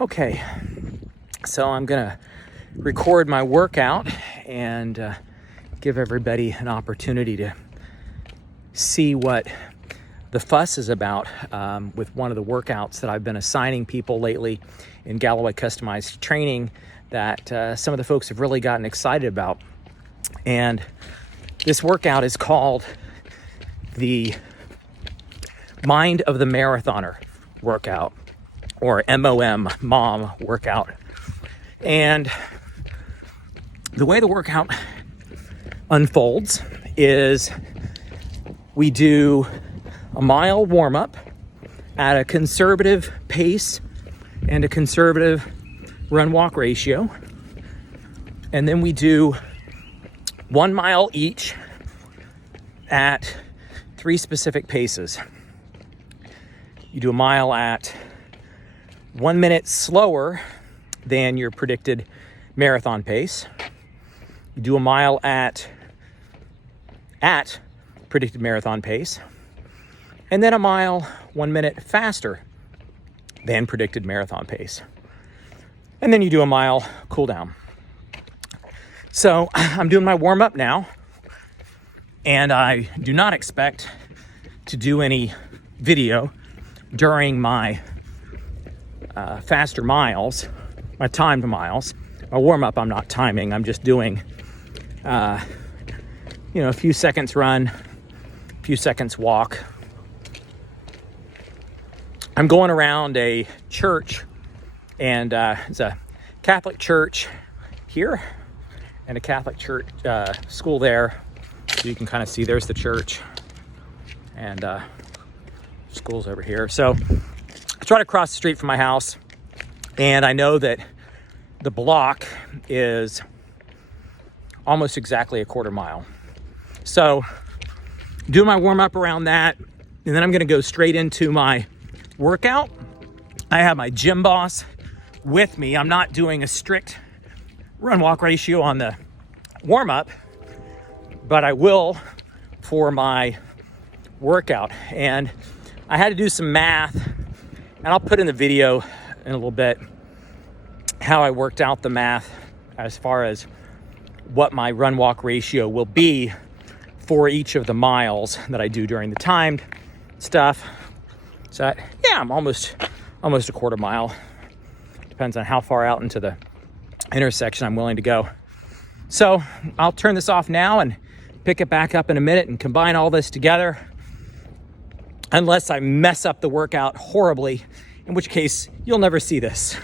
Okay, so I'm gonna record my workout and give everybody an opportunity to see what the fuss is about with one of the workouts that I've been assigning people lately in Galloway Customized Training that some of the folks have really gotten excited about. And this workout is called the Mind of the Marathoner workout, or MOM, mom workout. And the way the workout unfolds is we do a mile warm-up at a conservative pace and a conservative run-walk ratio. And then we do 1 mile each at 3 specific paces. You do a mile at 1 minute slower than your predicted marathon pace. You do a mile at predicted marathon pace. And then a mile 1 minute faster than predicted marathon pace. And then you do a mile cool down. So I'm doing my warm up now, and I do not expect to do any video during my faster miles, my timed miles. My warm up I'm not timing, I'm just doing a few seconds run, a few seconds walk. I'm going around a church, and it's a Catholic church here and a Catholic church school there. So you can kind of see there's the church and school's over here. So I try to cross the street from my house, and I know that the block is almost exactly a quarter mile. So do my warm up around that, and then I'm going to go straight into my workout. I have my gym boss with me. I'm not doing a strict run walk ratio on the warm up, but I will for my workout. And I had to do some math, and I'll put in the video in a little bit how I worked out the math as far as what my run walk ratio will be for each of the miles that I do during the timed stuff. So yeah, I'm almost a quarter mile. Depends on how far out into the intersection I'm willing to go. So I'll turn this off now and pick it back up in a minute and combine all this together, unless I mess up the workout horribly, in which case you'll never see this.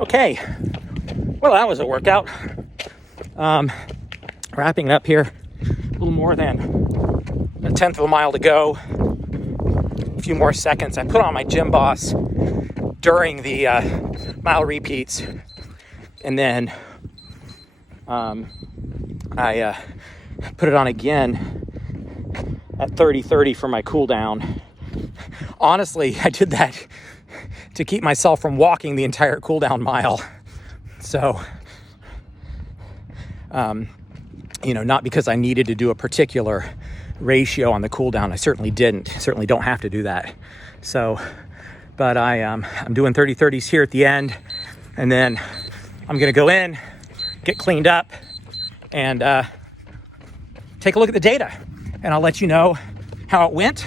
Okay, well, that was a workout. Wrapping it up here, a little more than a 1/10 of a mile to go. A few more seconds. I put on my gym boss during the mile repeats, and then I put it on again at 30:30 for my cool down. Honestly, I did that to keep myself from walking the entire cool down mile. So, not because I needed to do a particular ratio on the cool down. I certainly didn't. Certainly don't have to do that. So, but I'm doing 30:30s here at the end, and then I'm gonna go in, get cleaned up, and take a look at the data, and I'll let you know how it went,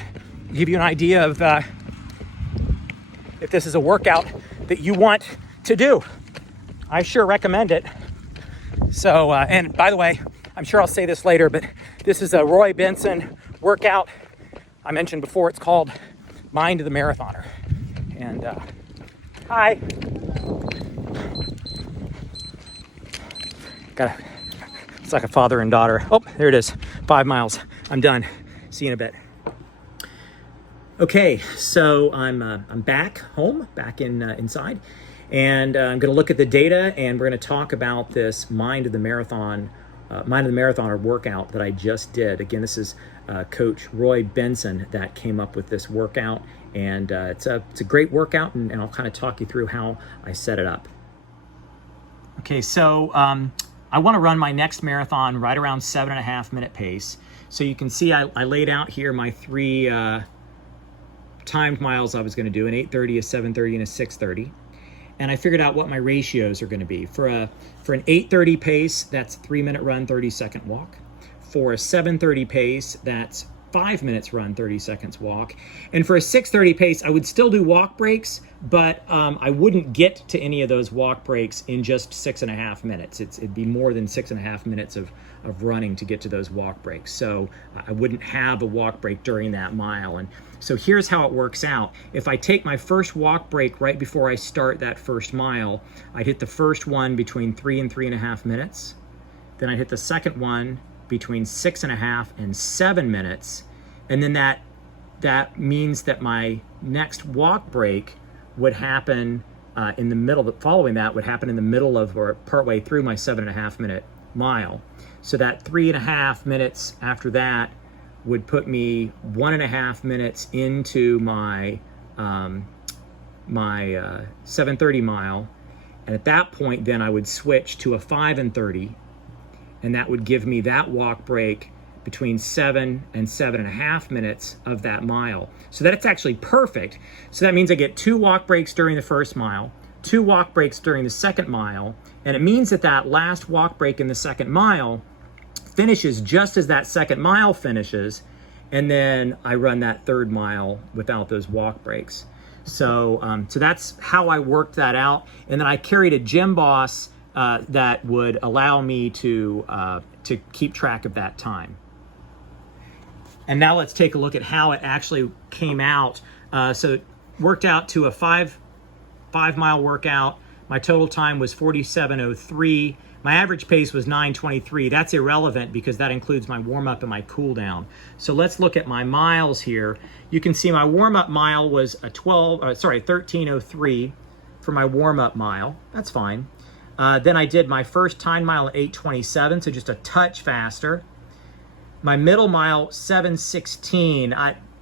give you an idea of if this is a workout that you want to do. I sure recommend it. So, and by the way, I'm sure I'll say this later, but this is a Roy Benson workout. I mentioned before, it's called Mind of the Marathoner. And hi. It's like a father and daughter. Oh, there it is. 5 miles. I'm done. See you in a bit. Okay, so I'm back home, back inside, and I'm going to look at the data, and we're going to talk about this Mind of the Marathoner workout that I just did. Again, this is Coach Roy Benson that came up with this workout, and it's a great workout, and I'll kind of talk you through how I set it up. Okay, so I want to run my next marathon right around 7.5 minute pace. So you can see I laid out here my three timed miles I was going to do, an 8:30, a 7:30, and a 6:30. And I figured out what my ratios are going to be. For an 8:30 pace, that's 3-minute run, 30-second walk. For a 7:30 pace, that's 5 minutes run, 30 seconds walk. And for a 6:30 pace, I would still do walk breaks, but I wouldn't get to any of those walk breaks in just 6.5 minutes. It'd be more than 6.5 minutes of running to get to those walk breaks. So I wouldn't have a walk break during that mile. And so here's how it works out. If I take my first walk break right before I start that first mile, I'd hit the first one between 3 and 3.5 minutes. Then I'd hit the second one between 6.5 and 7 minutes. And then that means that my next walk break would happen in the middle, following that would happen in the middle of or partway through my 7.5 minute mile. So that 3.5 minutes after that would put me 1.5 minutes into my 7:30 mile. And at that point, then I would switch to a 5:30, and that would give me that walk break between 7 and 7.5 minutes of that mile. So that's actually perfect. So that means I get 2 walk breaks during the first mile, 2 walk breaks during the second mile, and it means that that last walk break in the second mile finishes just as that second mile finishes, and then I run that third mile without those walk breaks. So that's how I worked that out. And then I carried a gym boss that would allow me to keep track of that time. And now let's take a look at how it actually came out. So it worked out to a 5-mile workout. My total time was 47:03. My average pace was 9:23. That's irrelevant because that includes my warm-up and my cool-down. So let's look at my miles here. You can see my warm-up mile was a 13:03 for my warm-up mile. That's fine. Then I did my first time mile at 8:27, so just a touch faster. My middle mile, 7:16.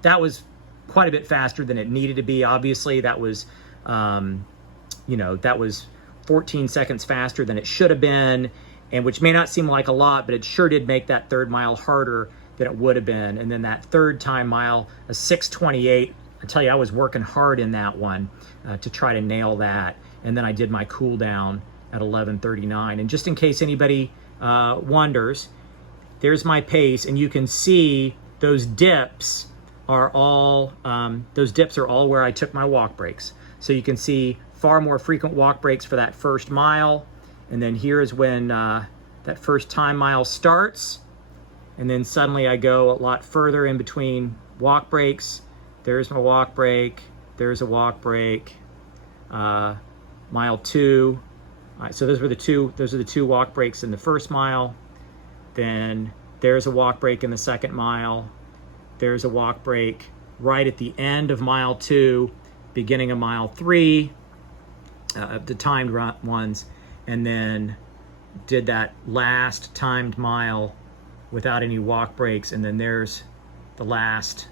That was quite a bit faster than it needed to be. Obviously, that was, that was 14 seconds faster than it should have been, and which may not seem like a lot, but it sure did make that third mile harder than it would have been. And then that third time mile, a 6:28. I tell you, I was working hard in that one to try to nail that. And then I did my cool down at 11:39. And just in case anybody wonders, there's my pace, and you can see those dips are all where I took my walk breaks. So you can see far more frequent walk breaks for that first mile, and then here is when that first time mile starts, and then suddenly I go a lot further in between walk breaks. There's my walk break, there's a walk break, mile 2. All right, so those are the two walk breaks in the first mile. Then there's a walk break in the second mile. There's a walk break right at the end of mile 2, beginning of mile 3, the timed ones, and then did that last timed mile without any walk breaks. And then there's the last,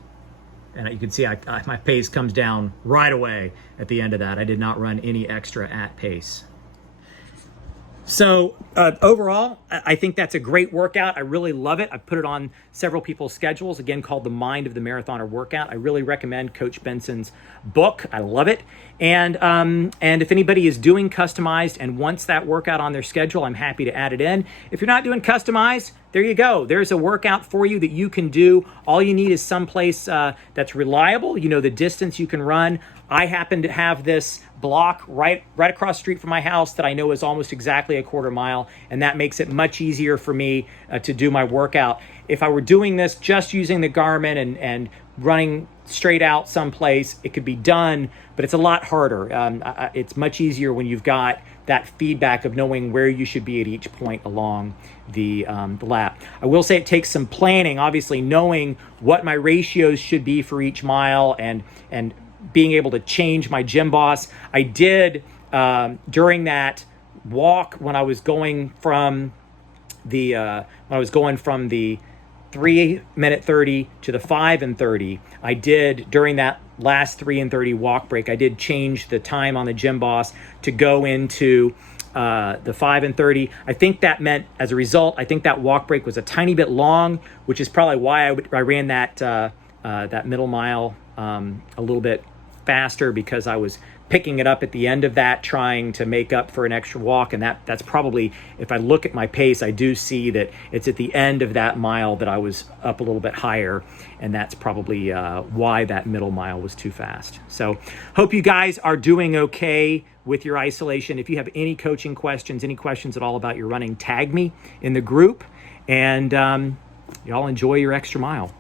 and you can see my pace comes down right away at the end of that. I did not run any extra at pace. So overall, I think that's a great workout. I really love it. I put it on several people's schedules, again, called The Mind of the Marathoner Workout. I really recommend Coach Benson's book. I love it. And if anybody is doing customized and wants that workout on their schedule, I'm happy to add it in. If you're not doing customized, there you go. There's a workout for you that you can do. All you need is someplace that's reliable. You know the distance you can run. I happen to have this block right across the street from my house that I know is almost exactly a quarter mile, and that makes it much easier for me to do my workout. If I were doing this just using the Garmin and running straight out someplace, it could be done, but it's a lot harder. It's much easier when you've got that feedback of knowing where you should be at each point along the lap. I will say it takes some planning, obviously knowing what my ratios should be for each mile and being able to change my gym boss. I did during that walk when I was going from the 3-minute 30 to the 5:30. I did during that last 3:30 walk break. I did change the time on the gym boss to go into the 5:30. I think that meant, as a result, I think that walk break was a tiny bit long, which is probably why I ran that middle mile a little bit faster because I was picking it up at the end of that, trying to make up for an extra walk. And that's probably, if I look at my pace, I do see that it's at the end of that mile that I was up a little bit higher. And that's probably why that middle mile was too fast. So hope you guys are doing okay with your isolation. If you have any coaching questions, any questions at all about your running, tag me in the group, and y'all enjoy your extra mile.